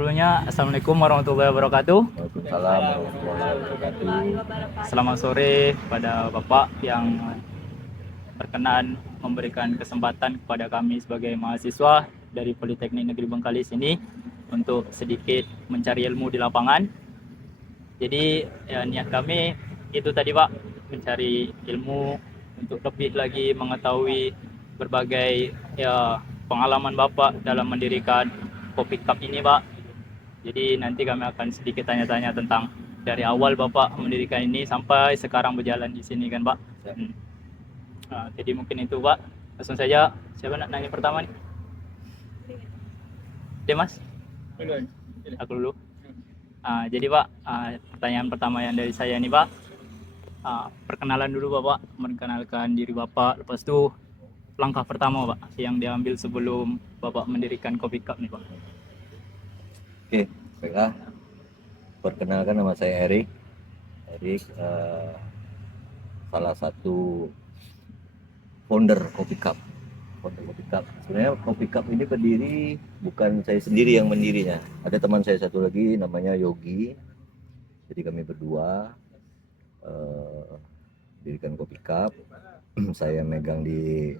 sebelumnya, Assalamualaikum warahmatullahi wabarakatuh. Waalaikumsalam warahmatullahi wabarakatuh. Selamat sore pada Bapak yang berkenan memberikan kesempatan kepada kami sebagai mahasiswa dari Politeknik Negeri Bengkalis ini untuk sedikit mencari ilmu di lapangan. Jadi ya, niat kami itu tadi Pak, mencari ilmu untuk lebih lagi mengetahui berbagai ya pengalaman Bapak dalam mendirikan Kopi Cup ini Pak. Jadi nanti kami akan sedikit tanya-tanya tentang dari awal Bapak mendirikan ini sampai sekarang berjalan di sini kan Pak. Jadi mungkin itu Pak. Langsung saja, siapa nak nanya pertama nih? Mas? Aku dulu. Jadi Pak, pertanyaan pertama yang dari saya nih Pak. Perkenalan dulu Bapak, memperkenalkan diri Bapak. Lepas itu langkah pertama Pak yang diambil sebelum Bapak mendirikan Kopi Cup nih Pak. Oke, baiklah. Perkenalkan, nama saya Erik. Salah satu founder Kopi Cup. Sebenarnya Kopi Cup ini berdiri, bukan saya sendiri yang mendirinya. Ada teman saya satu lagi namanya Yogi. Jadi kami berdua dirikan Kopi Cup. Saya megang di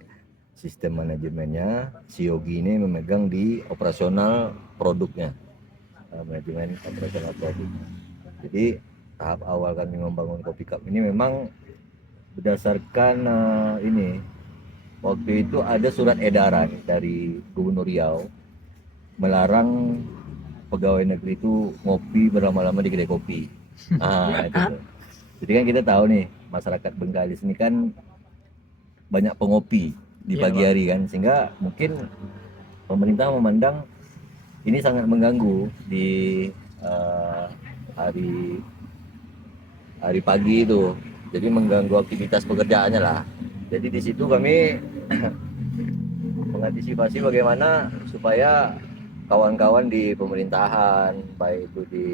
sistem manajemennya, si Yogi ini memegang di operasional produknya. Manajemen operasional produk. Jadi tahap awal kami membangun Kopi Cup ini memang berdasarkan ini. Waktu itu ada surat edaran dari Gubernur Riau melarang pegawai negeri itu ngopi berlama-lama di kedai kopi. Itu. Jadi kan kita tahu nih, masyarakat Bengkalis ini kan banyak pengopi di pagi hari kan, sehingga mungkin pemerintah memandang ini sangat mengganggu di hari pagi itu, jadi mengganggu aktivitas pekerjaannya lah. Jadi di situ kami mengantisipasi bagaimana supaya kawan-kawan di pemerintahan, baik itu di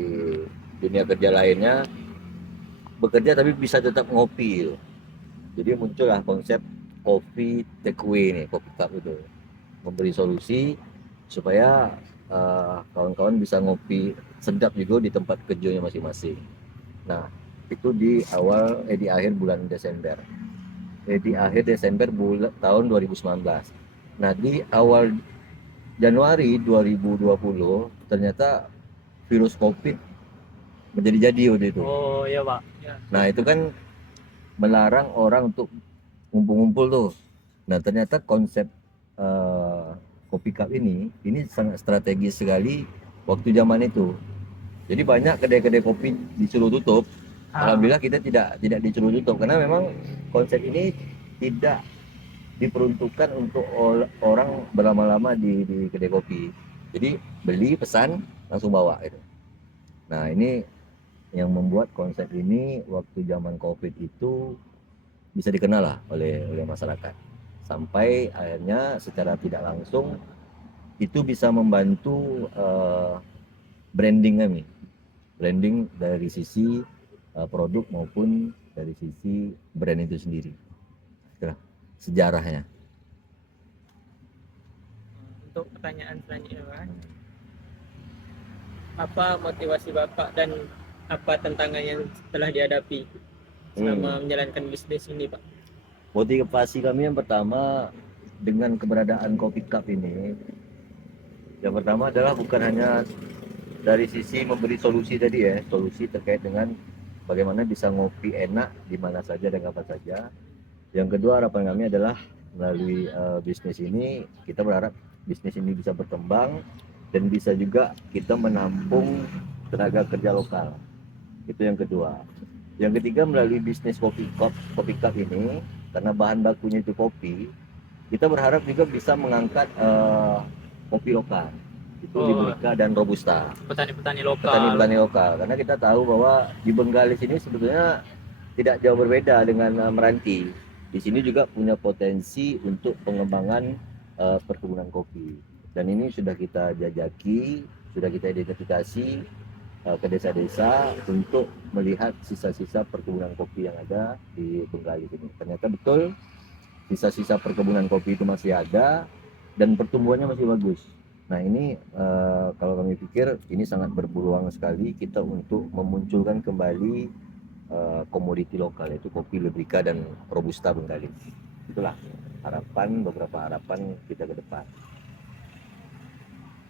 dunia kerja lainnya, bekerja tapi bisa tetap ngopi. Jadi muncullah konsep kopi take away nih, Kopi Cup itu memberi solusi supaya kawan-kawan bisa ngopi sedap juga di tempat kerjanya masing-masing. Nah, itu di akhir bulan Desember. Di akhir Desember tahun 2019. Nah, di awal Januari 2020 ternyata virus Covid menjadi waktu itu. Oh iya Pak. Nah, itu kan melarang orang untuk ngumpul-ngumpul tuh. Nah, ternyata konsep Kopi Cup ini sangat strategis sekali waktu zaman itu. Jadi banyak kedai-kedai kopi disuruh tutup. Alhamdulillah kita tidak disuruh tutup, karena memang konsep ini tidak diperuntukkan untuk orang berlama-lama di kedai kopi. Jadi beli, pesan, langsung bawa gitu. Nah, ini yang membuat konsep ini waktu zaman Covid itu bisa dikenal lah oleh masyarakat. Sampai akhirnya secara tidak langsung itu bisa membantu branding kami. Branding dari sisi produk maupun dari sisi brand itu sendiri. Itulah sejarahnya. Untuk pertanyaan selanjutnya Pak, apa motivasi Bapak dan apa tantangan yang telah dihadapi selama menjalankan bisnis ini Pak? Motivasi kami yang pertama dengan keberadaan Kopi Cup ini, yang pertama adalah bukan hanya dari sisi memberi solusi tadi ya, solusi terkait dengan bagaimana bisa ngopi enak di mana saja dan kapan saja. Yang kedua, harapan kami adalah melalui bisnis ini, kita berharap bisnis ini bisa berkembang dan bisa juga kita menampung tenaga kerja lokal. Itu yang kedua. Yang ketiga, melalui bisnis Kopi Cup ini, karena bahan bakunya itu kopi, kita berharap juga bisa mengangkat kopi lokal. Itu Liberica dan Robusta. Petani-petani lokal. Karena kita tahu bahwa di Bengkalis ini sebetulnya tidak jauh berbeda dengan Meranti. Di sini juga punya potensi untuk pengembangan perkebunan kopi. Dan ini sudah kita jajaki, sudah kita identifikasi ke desa-desa untuk melihat sisa-sisa perkebunan kopi yang ada di Bengkalis ini. Ternyata betul sisa-sisa perkebunan kopi itu masih ada dan pertumbuhannya masih bagus. Nah ini kalau kami pikir ini sangat berpeluang sekali kita untuk memunculkan kembali komoditi lokal, yaitu kopi Lebika dan Robusta Bengkalis. Itulah beberapa harapan kita ke depan.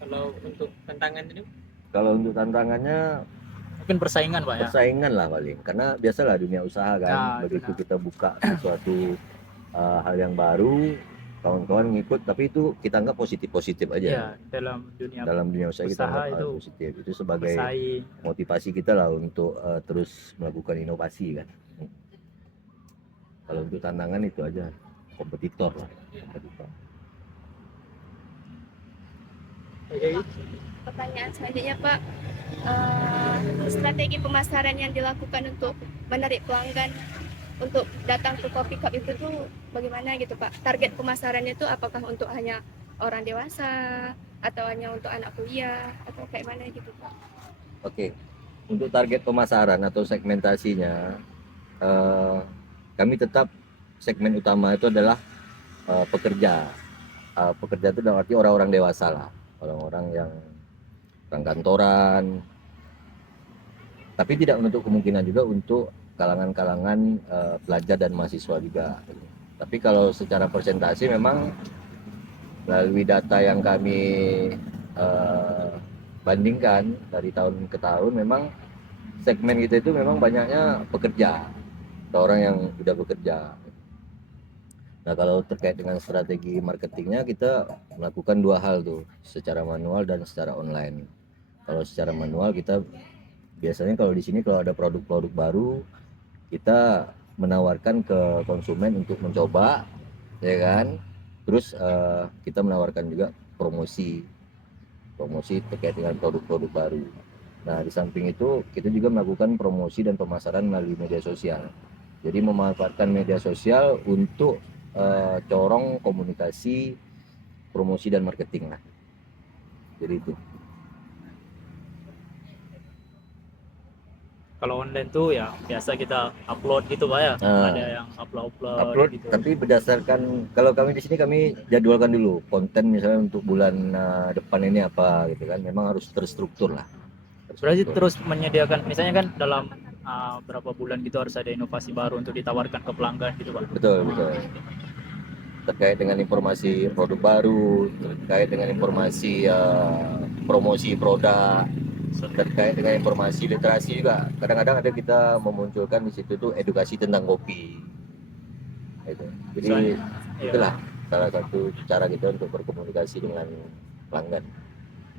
Kalau untuk tantangan ini Kalau untuk tantangannya Mungkin persaingan Pak ya. persaingan lah paling, karena biasalah dunia usaha kan, Nah, begitu benar. kita buka sesuatu hal yang baru, kawan-kawan ngikut, tapi itu kita anggap positif aja. Ya, dalam dunia Dalam dunia usaha kita usaha anggap itu positif, itu sebagai bersaing. motivasi kita lah untuk terus melakukan inovasi kan. Kalau untuk tantangan itu aja, kompetitor lah, kompetitor. Pertanyaan selanjutnya Pak, strategi pemasaran yang dilakukan untuk menarik pelanggan untuk datang ke Kopi Cup itu tuh bagaimana gitu Pak? Target pemasarannya itu apakah untuk hanya orang dewasa atau hanya untuk anak kuliah atau kayak mana gitu Pak? Oke, untuk target pemasaran atau segmentasinya, kami tetap segmen utama itu adalah pekerja. Pekerja itu dalam arti orang-orang dewasa lah, orang-orang yang orang kantoran, tapi tidak menutup kemungkinan juga untuk kalangan-kalangan pelajar dan mahasiswa juga. Tapi kalau secara persentase memang melalui data yang kami bandingkan dari tahun ke tahun, memang segmen kita itu memang banyaknya pekerja atau orang yang sudah bekerja. Nah kalau terkait dengan strategi marketingnya, kita melakukan dua hal tuh, secara manual dan secara online. Kalau secara manual kita biasanya kalau di sini kalau ada produk-produk baru, kita menawarkan ke konsumen untuk mencoba, ya kan. Terus kita menawarkan juga promosi terkait dengan produk-produk baru. Nah di samping itu kita juga melakukan promosi dan pemasaran melalui media sosial. Jadi memanfaatkan media sosial untuk corong komunikasi, promosi dan marketing lah. Jadi itu. Kalau online tuh ya biasa kita upload gitu Pak ya. Ada yang upload gitu. Tapi berdasarkan, kalau kami di sini kami jadwalkan dulu konten, misalnya untuk bulan depan ini apa gitu kan, memang harus terstruktur lah. Berarti terus menyediakan, misalnya kan dalam berapa bulan gitu harus ada inovasi baru untuk ditawarkan ke pelanggan gitu Pak. Betul. Terkait dengan informasi produk baru, terkait dengan informasi promosi produk, terkait dengan informasi literasi juga. Kadang-kadang ada kita memunculkan di situ tuh edukasi tentang kopi. Gitu. Jadi itulah salah satu cara kita untuk berkomunikasi dengan pelanggan.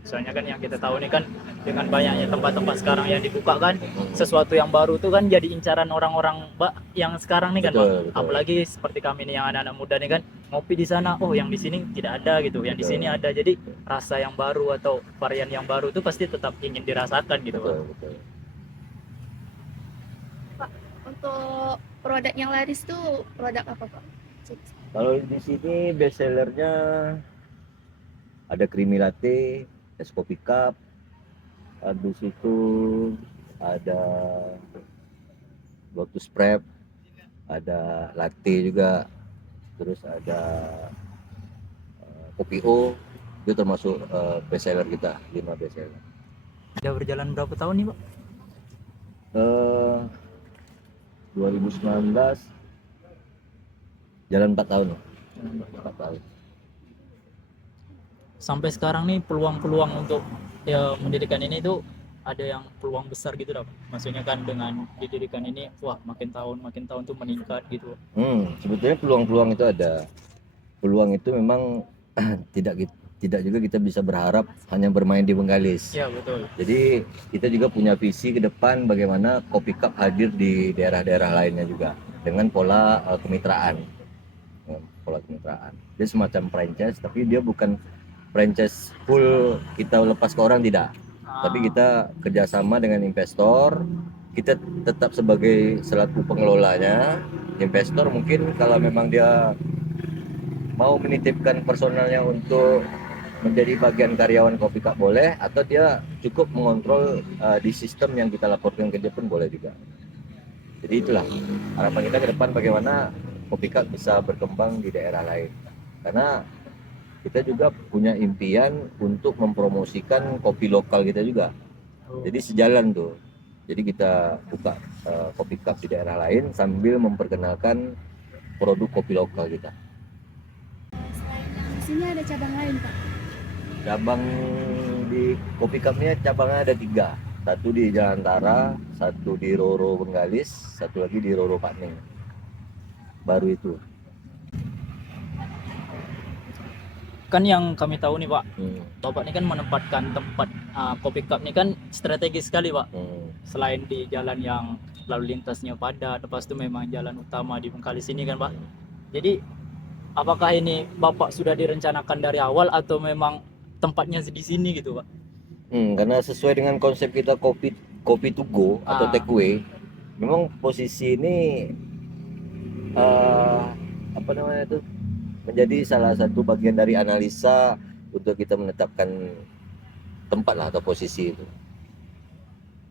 Soalnya kan yang kita tahu nih kan, dengan banyaknya tempat-tempat sekarang yang dibuka kan, sesuatu yang baru tuh kan jadi incaran orang-orang Mbak yang sekarang nih kan Pak. Apalagi seperti kami nih yang anak-anak muda nih kan, ngopi di sana, oh yang di sini tidak ada gitu, yang di sini ada. Jadi rasa yang baru atau varian yang baru tuh pasti tetap ingin dirasakan gitu Pak. Betul. Pak, untuk produk yang laris tuh produk apa Pak? Kalau di sini best sellernya ada creamy latte, es kopi cup, habis itu ada lotus prep, ada latte juga, terus ada kopi O, itu termasuk best seller kita, 5 best seller. Udah berjalan berapa tahun nih Pak? 2019 jalan 4 tahun. 4 tahun. Sampai sekarang nih peluang-peluang untuk ya mendirikan ini tuh ada yang peluang besar gitu Pak. Maksudnya kan dengan didirikan ini, wah makin tahun tuh meningkat gitu. Sebetulnya peluang-peluang itu ada. Peluang itu memang tidak juga kita bisa berharap hanya bermain di Bengkalis. Ya betul. Jadi kita juga punya visi ke depan bagaimana Kopi Cup hadir di daerah-daerah lainnya juga dengan pola kemitraan. Dia semacam franchise, tapi dia bukan franchise full kita lepas ke orang, tidak. Tapi kita kerjasama dengan investor, kita tetap sebagai selaku pengelolanya. Investor mungkin kalau memang dia mau menitipkan personalnya untuk menjadi bagian karyawan Kopi Cup boleh, atau dia cukup mengontrol di sistem yang kita laporkan ke dia pun boleh juga. Jadi itulah harapan kita ke depan, bagaimana Kopi Cup bisa berkembang di daerah lain, karena kita juga punya impian untuk mempromosikan kopi lokal kita juga. Jadi sejalan tuh. Jadi kita buka kopi cup di daerah lain sambil memperkenalkan produk kopi lokal kita. Selain yang di sini ada cabang lain Pak? Cabang di kopi cup-nya cabangnya ada 3. Satu di Jalan Tara, satu di Roro Benggalis, satu lagi di Roro Patning. Baru itu. Kan yang kami tahu nih Pak, Hmm. Toba ini kan menempatkan tempat kopi cup ini kan strategis sekali Pak. Hmm. Selain di jalan yang lalu lintasnya padat, lepas itu memang jalan utama di Bengkalis ini kan Pak. Jadi apakah ini Bapak sudah direncanakan dari awal atau memang tempatnya di sini gitu Pak? Karena sesuai dengan konsep kita kopi to go atau take away, memang posisi ini apa namanya itu menjadi salah satu bagian dari analisa untuk kita menetapkan tempat lah atau posisi itu.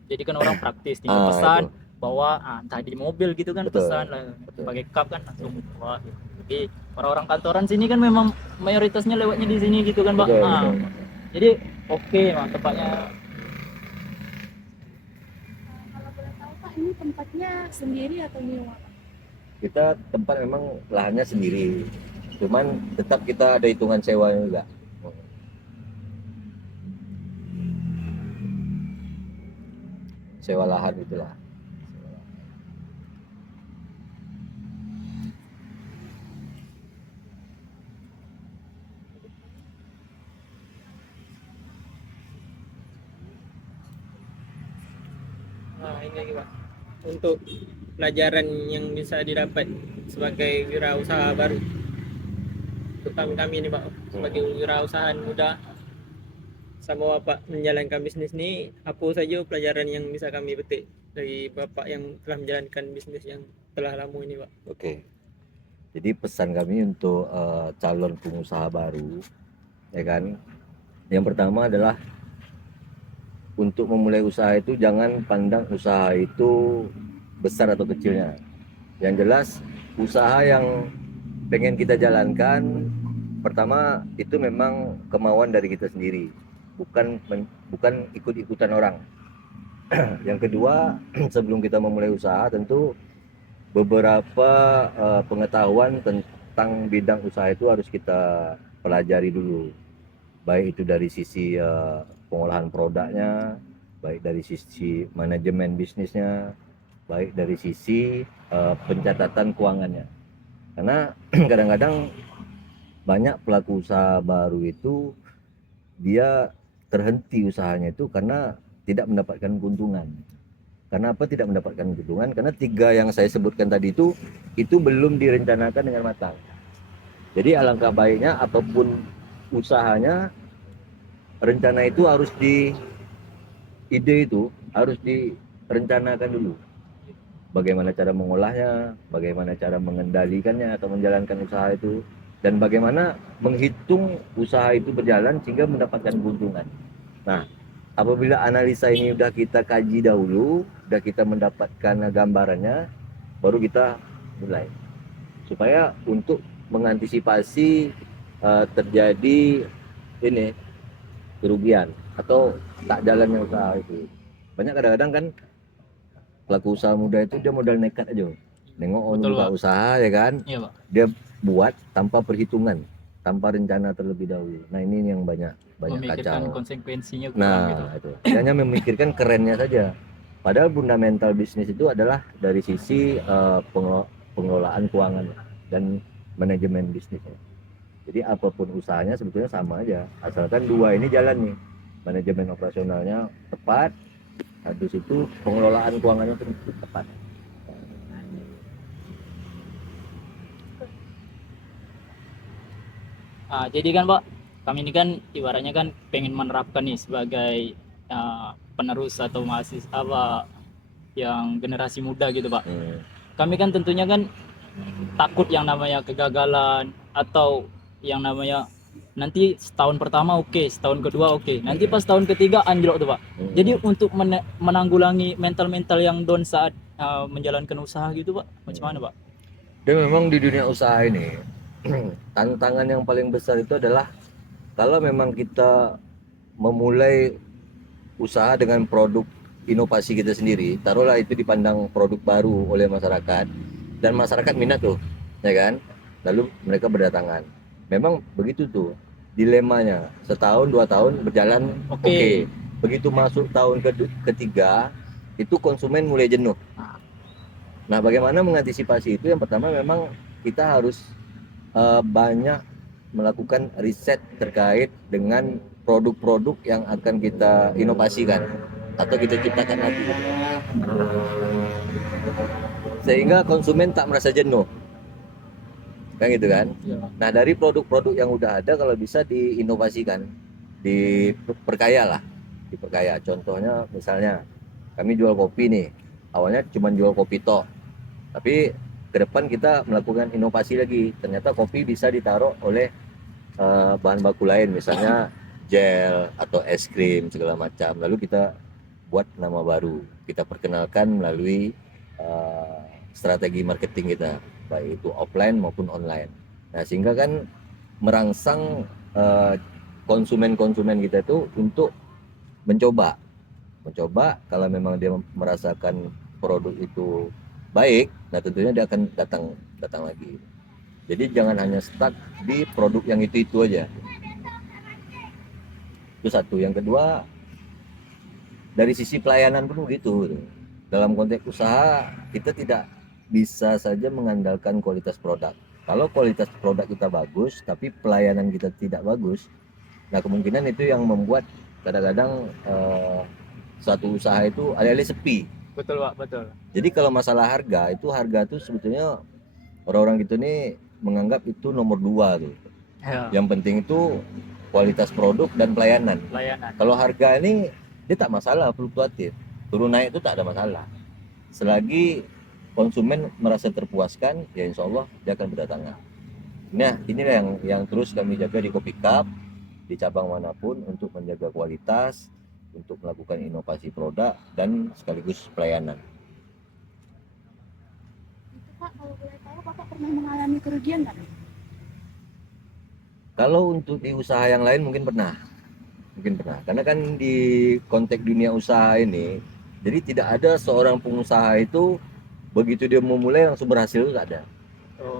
Jadi kan orang praktis tinggal pesan Itu. bawa entah di mobil gitu kan, Betul. pesan lah Betul. pakai cup kan langsung bawa gitu. Jadi orang-orang kantoran sini kan memang mayoritasnya lewatnya di sini gitu kan Pak. Betul, Ah, betul. jadi oke Pak tempatnya. Kalau boleh tahu Pak, ini tempatnya sendiri atau nyewa Pak? Kita tempat memang lahannya sendiri, cuman tetap kita ada hitungan sewanya juga. Sewa lahan itulah. Nah, ini lagi Pak. Untuk pelajaran yang bisa didapat sebagai wirausaha baru. Untuk kami ini Pak, sebagai wirausahaan muda sama Bapak menjalankan bisnis ini, apa saja pelajaran yang bisa kami petik dari Bapak yang telah menjalankan bisnis yang telah lama ini Pak? Oke. Jadi pesan kami untuk calon pengusaha baru, ya kan. Yang pertama adalah untuk memulai usaha itu jangan pandang usaha itu besar atau kecilnya. Yang jelas usaha yang pengen kita jalankan pertama itu memang kemauan dari kita sendiri, bukan ikut-ikutan orang. Yang kedua, sebelum kita memulai usaha tentu beberapa pengetahuan tentang bidang usaha itu harus kita pelajari dulu, baik itu dari sisi pengolahan produknya, baik dari sisi manajemen bisnisnya, baik dari sisi pencatatan keuangannya. Karena kadang-kadang banyak pelaku usaha baru itu dia terhenti usahanya itu karena tidak mendapatkan keuntungan. Karena apa tidak mendapatkan keuntungan? Karena 3 yang saya sebutkan tadi itu belum direncanakan dengan matang. Jadi alangkah baiknya apapun usahanya, rencana itu harus harus direncanakan dulu. Bagaimana cara mengolahnya, bagaimana cara mengendalikannya atau menjalankan usaha itu, dan bagaimana menghitung usaha itu berjalan sehingga mendapatkan keuntungan. Nah, apabila analisa ini udah kita kaji dahulu, udah kita mendapatkan gambarannya, baru kita mulai. Supaya untuk mengantisipasi terjadi kerugian atau tak jalannya usaha itu. Banyak kadang-kadang kan pelaku usaha muda itu dia modal nekat aja. Nengok orang Betul, buka Pak. usaha ya kan, Iya Pak. dia buat tanpa perhitungan, tanpa rencana terlebih dahulu. Nah ini yang banyak Memikirkan kacau. konsekuensinya kurang gitu. Nah itu, dia hanya memikirkan kerennya saja. Padahal fundamental bisnis itu adalah dari sisi pengelolaan keuangan dan manajemen bisnisnya. Jadi apapun usahanya sebetulnya sama aja, asalkan 2 ini jalan nih, manajemen operasionalnya tepat, habis itu pengelolaan keuangannya pun tepat. Jadi kan Pak, kami ini kan ibaratnya kan pengen menerapkan nih sebagai penerus atau mahasiswa yang generasi muda gitu Pak. Kami kan tentunya kan takut yang namanya kegagalan atau yang namanya nanti setahun pertama oke, setahun kedua oke, nanti pas tahun ketiga anjlok tuh Pak. Jadi untuk menanggulangi mental-mental yang down saat menjalankan usaha gitu Pak, macam mana Pak? Dan memang di dunia usaha ini tantangan yang paling besar itu adalah kalau memang kita memulai usaha dengan produk inovasi kita sendiri, taruhlah itu dipandang produk baru oleh masyarakat dan masyarakat minat tuh, ya kan? Lalu mereka berdatangan. Memang begitu tuh dilemanya. Setahun 2 tahun berjalan oke. Begitu masuk tahun ketiga itu konsumen mulai jenuh. Nah, bagaimana mengantisipasi itu? Yang pertama memang kita harus banyak melakukan riset terkait dengan produk-produk yang akan kita inovasikan atau kita ciptakan lagi, sehingga konsumen tak merasa jenuh, kan gitu kan. Nah, dari produk-produk yang udah ada kalau bisa diinovasikan, diperkaya. Contohnya misalnya kami jual kopi nih, awalnya cuma jual kopi toh, tapi ke depan kita melakukan inovasi lagi. Ternyata kopi bisa ditaruh oleh bahan baku lain, misalnya gel atau es krim segala macam. Lalu kita buat nama baru, kita perkenalkan melalui strategi marketing kita, baik itu offline maupun online. Nah, sehingga kan merangsang konsumen-konsumen kita itu untuk mencoba kalau memang dia merasakan produk itu baik, nah tentunya dia akan datang lagi. Jadi jangan hanya stuck di produk yang itu aja. Itu satu. Yang kedua, dari sisi pelayanan pun begitu. Dalam konteks usaha kita tidak bisa saja mengandalkan kualitas produk. Kalau kualitas produk kita bagus tapi pelayanan kita tidak bagus, nah kemungkinan itu yang membuat kadang-kadang suatu usaha itu alih-alih sepi. Betul Pak, betul. Jadi kalau masalah harga itu sebetulnya orang-orang gitu nih menganggap itu nomor 2 tuh. Ya, Yang penting itu kualitas produk dan pelayanan. Kalau harga ini dia tak masalah, fluktuatif, turun naik itu tak ada masalah. Selagi konsumen merasa terpuaskan, ya insya Allah dia akan berdatangan. Nah, inilah yang terus kami jaga di Kopi Cup, di cabang manapun, untuk menjaga kualitas, untuk melakukan inovasi produk dan sekaligus pelayanan. Itu Pak, kalau boleh tahu Bapak pernah mengalami kerugian nggak? Kalau untuk di usaha yang lain mungkin pernah, karena kan di konteks dunia usaha ini, jadi tidak ada seorang pengusaha itu begitu dia memulai langsung berhasil, itu tak ada.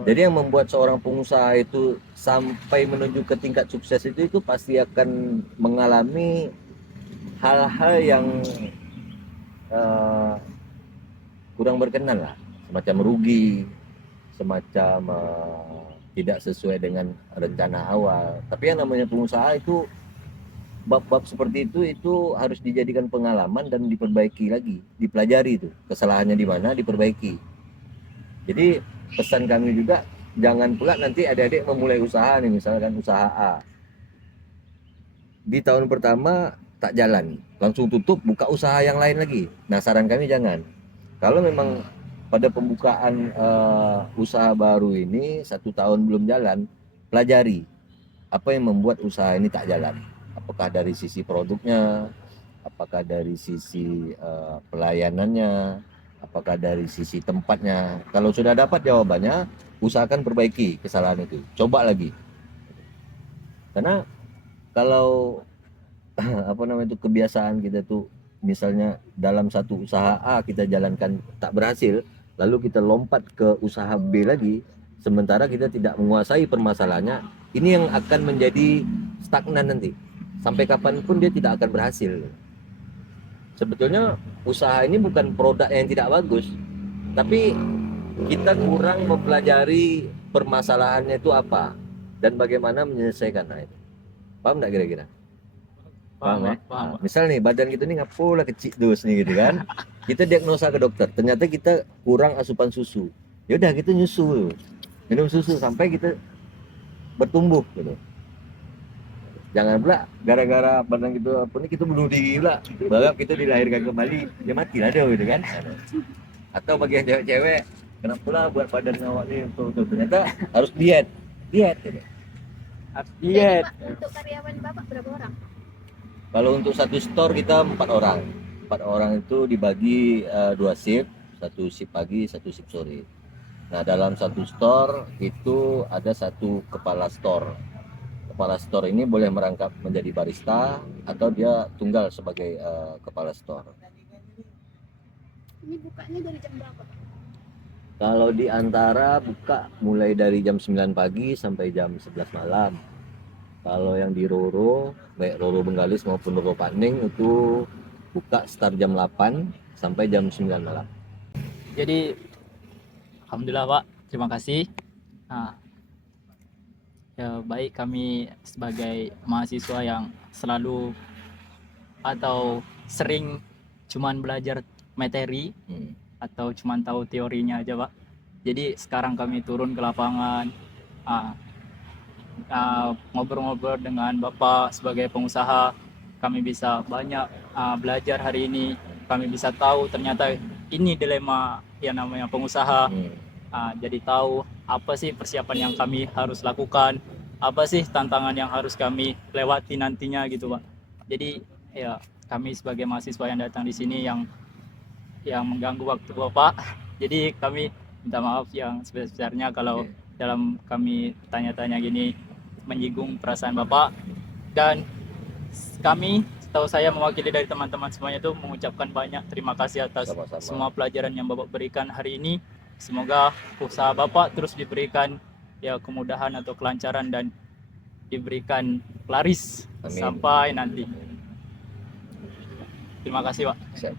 Jadi yang membuat seorang pengusaha itu sampai menuju ke tingkat sukses itu pasti akan mengalami hal-hal yang kurang berkenan lah, semacam rugi, semacam tidak sesuai dengan rencana awal. Tapi yang namanya pengusaha itu bab-bab seperti itu harus dijadikan pengalaman dan diperbaiki lagi, dipelajari itu kesalahannya di mana, diperbaiki. Jadi pesan kami juga, jangan pula nanti adik-adik memulai usaha nih, misalkan usaha A, di tahun pertama tak jalan, langsung tutup, buka usaha yang lain lagi. Nah, saran kami jangan. Kalau memang pada pembukaan usaha baru ini 1 tahun belum jalan, pelajari apa yang membuat usaha ini tak jalan. Apakah dari sisi produknya, apakah dari sisi pelayanannya, apakah dari sisi tempatnya. Kalau sudah dapat jawabannya, usahakan perbaiki kesalahan itu, coba lagi. Karena kalau kebiasaan kita tuh, misalnya dalam satu usaha A kita jalankan tak berhasil, lalu kita lompat ke usaha B lagi, sementara kita tidak menguasai permasalahannya, ini yang akan menjadi stagnan nanti. Sampai kapanpun dia tidak akan berhasil. Sebetulnya usaha ini bukan produk yang tidak bagus, tapi kita kurang mempelajari permasalahannya itu apa dan bagaimana menyelesaikan itu. Paham nggak kira-kira? Paham ya? Paham. Nah, misal nih badan kita nih ngapola kecil dus nih gitu kan. Kita diagnosa ke dokter, ternyata kita kurang asupan susu. Ya udah kita nyusu, minum susu sampai kita bertumbuh gitu. Jangan pula gara-gara badan gitu kita bunuh diri pula, bahwa kita dilahirkan kembali, ya mati lah gitu kan. Atau bagi yang cewek-cewek, kenapa pula buat badan awak nih tuh ternyata harus diet gitu. Jadi, Pak, untuk karyawan Bapak berapa orang? Kalau untuk satu store kita 4 orang. 4 orang itu dibagi 2 shift, 1 shift pagi, 1 shift sore. Nah, dalam satu store itu ada 1 kepala store. kepala store ini boleh merangkap menjadi barista atau dia tunggal sebagai kepala store. Ini bukanya dari jam berapa, Pak? Kalau di antara buka mulai dari jam 9 pagi sampai jam 11 malam. Kalau yang di Roro, baik Roro Bengkalis maupun Roro Paning itu buka start jam 8 sampai jam 9 malam. Jadi alhamdulillah Pak, terima kasih. Nah, ya baik kami sebagai mahasiswa yang selalu atau sering cuman belajar materi atau cuman tahu teorinya aja Pak. Jadi sekarang kami turun ke lapangan, ngobrol-ngobrol dengan Bapak sebagai pengusaha, kami bisa banyak belajar hari ini. Kami bisa tahu ternyata ini dilema yang namanya pengusaha. Jadi tahu apa sih persiapan yang kami harus lakukan, apa sih tantangan yang harus kami lewati nantinya gitu Pak. Jadi ya kami sebagai mahasiswa yang datang di sini yang mengganggu waktu Bapak. Jadi kami minta maaf yang sebesar-besarnya kalau dalam kami tanya-tanya gini menyinggung perasaan Bapak. Dan kami, setahu saya mewakili dari teman-teman semuanya itu mengucapkan banyak terima kasih atas Sama-sama. semua pelajaran yang Bapak berikan hari ini. Semoga usaha Bapak terus diberikan ya kemudahan atau kelancaran dan diberikan laris Amin. sampai nanti. Terima kasih Pak. Siap.